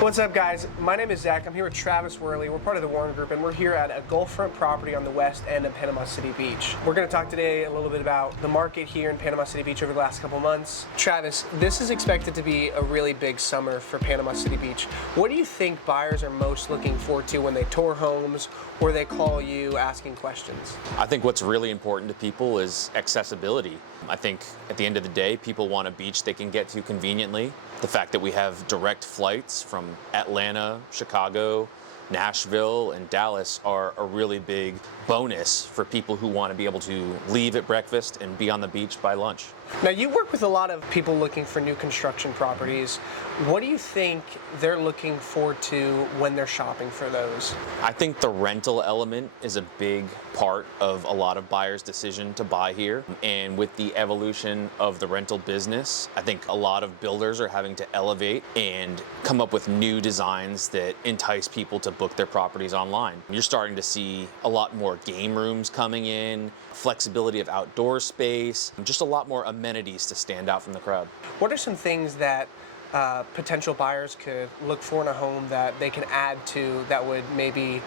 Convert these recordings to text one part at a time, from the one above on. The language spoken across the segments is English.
What's up, guys? My name is Zach. I'm here with Travis Worley. We're part of the Warren Group, and we're here at a Gulffront property on the west end of Panama City Beach. We're going to talk today a little bit about the market here in Panama City Beach over the last couple months. Travis, this is expected to be a really big summer for Panama City Beach. What do you think buyers are most looking forward to when they tour homes or they call you asking questions? I think what's really important to people is accessibility. I think at the end of the day, people want a beach they can get to conveniently. The fact that we have direct flights from Atlanta, Chicago, Nashville, and Dallas are a really big bonus for people who want to be able to leave at breakfast and be on the beach by lunch. Now, you work with a lot of people looking for new construction properties. What do you think they're looking forward to when they're shopping for those? I think the rental element is a big part of a lot of buyers' decision to buy here. And with the evolution of the rental business, I think a lot of builders are having to elevate and come up with new designs that entice people to book their properties online. You're starting to see a lot more game rooms coming in, flexibility of outdoor space, just a lot more amenities to stand out from the crowd. What are some things that potential buyers could look for in a home that they can add to that would maybe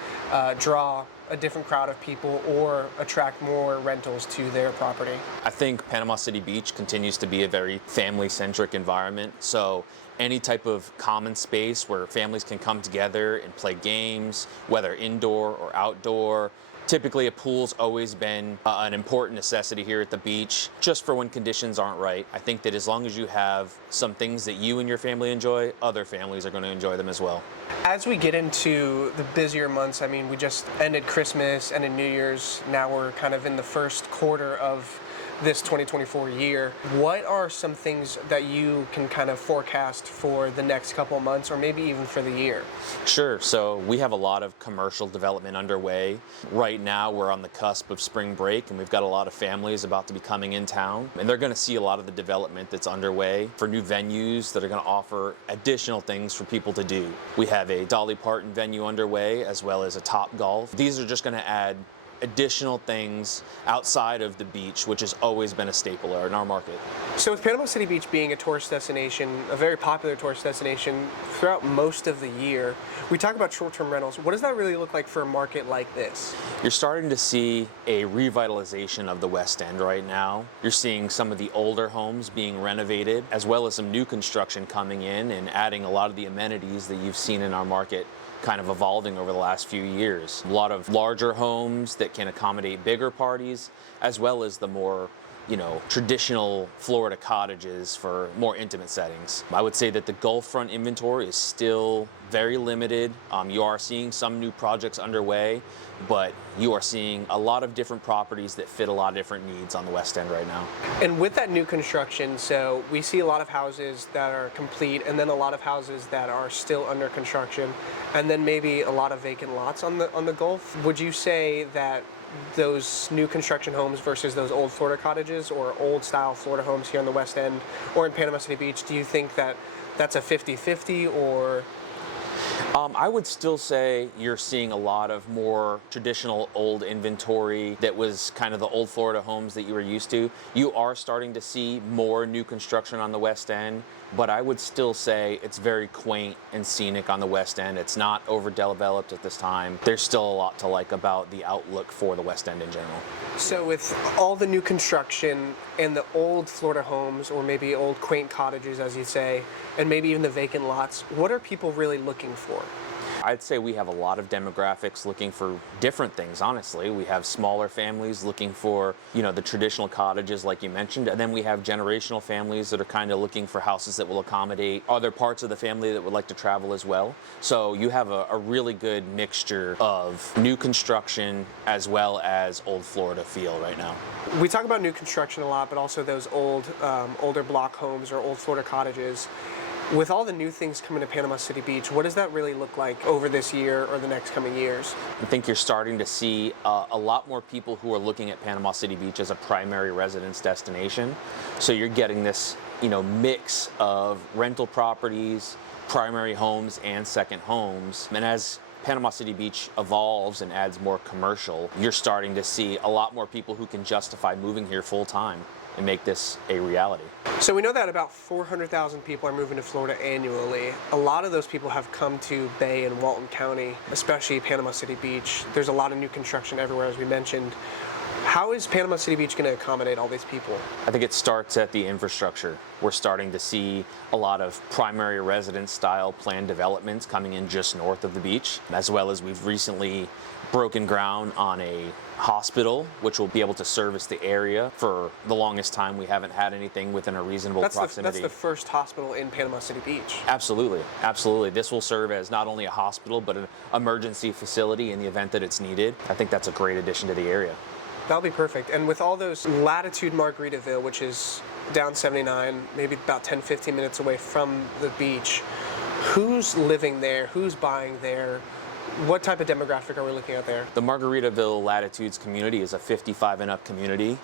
draw a different crowd of people or attract more rentals to their property? I think Panama City Beach continues to be a very family-centric environment. So any type of common space where families can come together and play games, whether indoor or outdoor. Typically, a pool's always been an important necessity here at the beach, just for when conditions aren't right. I think that as long as you have some things that you and your family enjoy, other families are going to enjoy them as well. As we get into the busier months, I mean, we just ended Christmas, ended New Year's. Now we're kind of in the first quarter of this 2024 year. What are some things that you can kind of forecast for the next couple of months or maybe even for the year? Sure. So we have a lot of commercial development underway. Right now we're on the cusp of spring break and we've got a lot of families about to be coming in town, and they're going to see a lot of the development that's underway for new venues that are going to offer additional things for people to do. We have a Dolly Parton venue underway as well as a Top Golf. These are just going to add additional things outside of the beach, which has always been a staple in our market. So with Panama City Beach being a tourist destination, a very popular tourist destination throughout most of the year, we talk about short-term rentals. What does that really look like for a market like this? You're starting to see a revitalization of the West End right now. You're seeing some of the older homes being renovated, as well as some new construction coming in and adding a lot of the amenities that you've seen in our market kind of evolving over the last few years. A lot of larger homes that can accommodate bigger parties, as well as the more traditional Florida cottages for more intimate settings. I would say that the Gulffront inventory is still very limited. You are seeing some new projects underway, but you are seeing a lot of different properties that fit a lot of different needs on the West End right now. And with that new construction, so we see a lot of houses that are complete and then a lot of houses that are still under construction, and then maybe a lot of vacant lots on the Gulf. Would you say that those new construction homes versus those old Florida cottages or old style Florida homes here on the West End or in Panama City Beach, do you think that that's a 50-50 or? I would still say you're seeing a lot of more traditional old inventory that was kind of the old Florida homes that you were used to. You are starting to see more new construction on the West End, but I would still say it's very quaint and scenic on the West End. It's not overdeveloped at this time. There's still a lot to like about the outlook for the West End in general. So with all the new construction and the old Florida homes, or maybe old quaint cottages, as you say, and maybe even the vacant lots, what are people really looking for? I'd say we have a lot of demographics looking for different things, honestly. We have smaller families looking for, the traditional cottages like you mentioned, and then we have generational families that are kind of looking for houses that will accommodate other parts of the family that would like to travel as well. So you have a really good mixture of new construction as well as old Florida feel right now. We talk about new construction a lot, but also those old, older block homes or old Florida cottages. With all the new things coming to Panama City Beach, what does that really look like over this year or the next coming years? I think you're starting to see a lot more people who are looking at Panama City Beach as a primary residence destination. So you're getting this, mix of rental properties, primary homes, and second homes. And as Panama City Beach evolves and adds more commercial, you're starting to see a lot more people who can justify moving here full time. and make this a reality. So we know that about 400,000 people are moving to Florida annually. A lot of those people have come to Bay and Walton County, especially Panama City Beach. There's a lot of new construction everywhere, as we mentioned. How is Panama City Beach going to accommodate all these people? I think it starts at the infrastructure. We're starting to see a lot of primary residence style planned developments coming in just north of the beach, as well as we've recently broken ground on a hospital, which will be able to service the area. For the longest time, we haven't had anything within a reasonable proximity. That's the first hospital in Panama City Beach. Absolutely, absolutely. This will serve as not only a hospital, but an emergency facility in the event that it's needed. I think that's a great addition to the area. That'll be perfect. And with all those Latitude Margaritaville, which is down 79, maybe about 10, 15 minutes away from the beach, who's living there? Who's buying there? What type of demographic are we looking at there? The Margaritaville Latitudes community is a 55 and up community.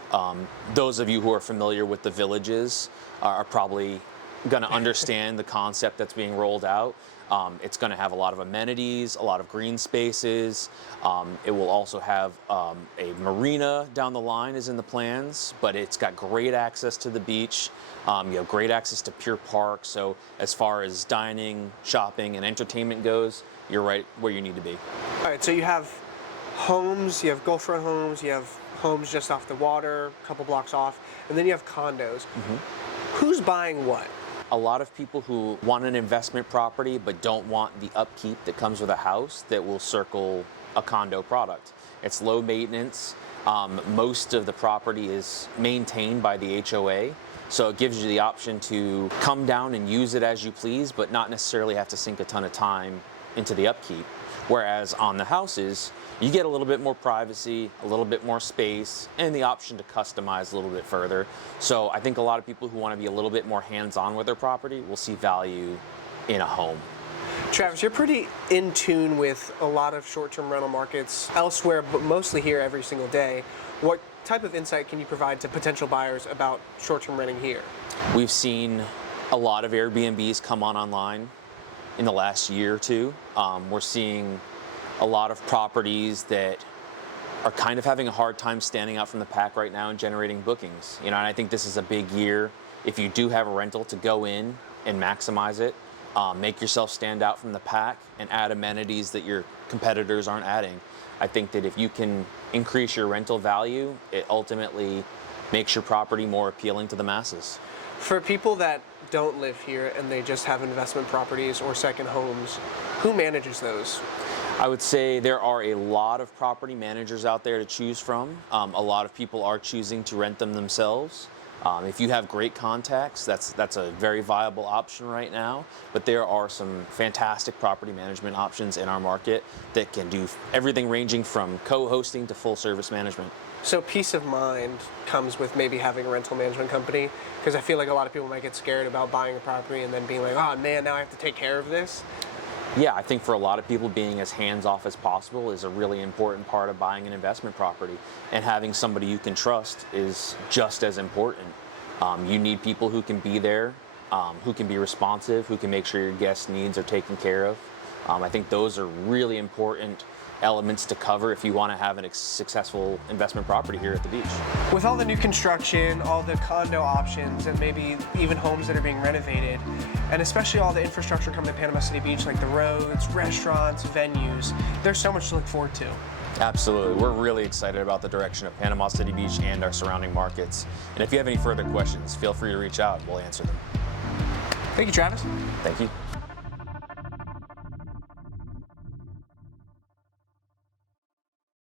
Those of you who are familiar with the villages are probably going to understand the concept that's being rolled out. It's going to have a lot of amenities, a lot of green spaces. It will also have a marina down the line is in the plans, but it's got great access to the beach. You have great access to Pier Park. So as far as dining, shopping, and entertainment goes, you're right where you need to be. All right, so you have homes, you have Gulfront homes, you have homes just off the water, a couple blocks off, and then you have condos. Who's buying what? A lot of people who want an investment property but don't want the upkeep that comes with a house that will circle a condo product. It's low maintenance. Most of the property is maintained by the HOA, so it gives you the option to come down and use it as you please, but not necessarily have to sink a ton of time into the upkeep. Whereas on the houses, you get a little bit more privacy, a little bit more space, and the option to customize a little bit further. So I think a lot of people who want to be a little bit more hands-on with their property will see value in a home. Travis, you're pretty in tune with a lot of short-term rental markets elsewhere, but mostly here every single day. What type of insight can you provide to potential buyers about short-term renting here? We've seen a lot of Airbnbs come online in the last year or two. We're seeing a lot of properties that are kind of having a hard time standing out from the pack right now and generating bookings. And I think this is a big year, if you do have a rental, to go in and maximize it, make yourself stand out from the pack, and add amenities that your competitors aren't adding. I think that if you can increase your rental value, it ultimately makes your property more appealing to the masses. For people that don't live here and they just have investment properties or second homes, who manages those? I would say there are a lot of property managers out there to choose from. A lot of people are choosing to rent them themselves. If you have great contacts, that's a very viable option right now. But there are some fantastic property management options in our market that can do everything ranging from co-hosting to full service management. So peace of mind comes with maybe having a rental management company, because I feel like a lot of people might get scared about buying a property and then being like, oh man, now I have to take care of this. Yeah, I think for a lot of people, being as hands-off as possible is a really important part of buying an investment property. And having somebody you can trust is just as important. You need people who can be there, who can be responsive, who can make sure your guests' needs are taken care of. I think those are really important elements to cover if you want to have a successful investment property here at the beach. With all the new construction, all the condo options, and maybe even homes that are being renovated, and especially all the infrastructure coming to Panama City Beach, like the roads, restaurants, venues, there's so much to look forward to. Absolutely. We're really excited about the direction of Panama City Beach and our surrounding markets. And if you have any further questions, feel free to reach out. We'll answer them. Thank you, Travis. Thank you.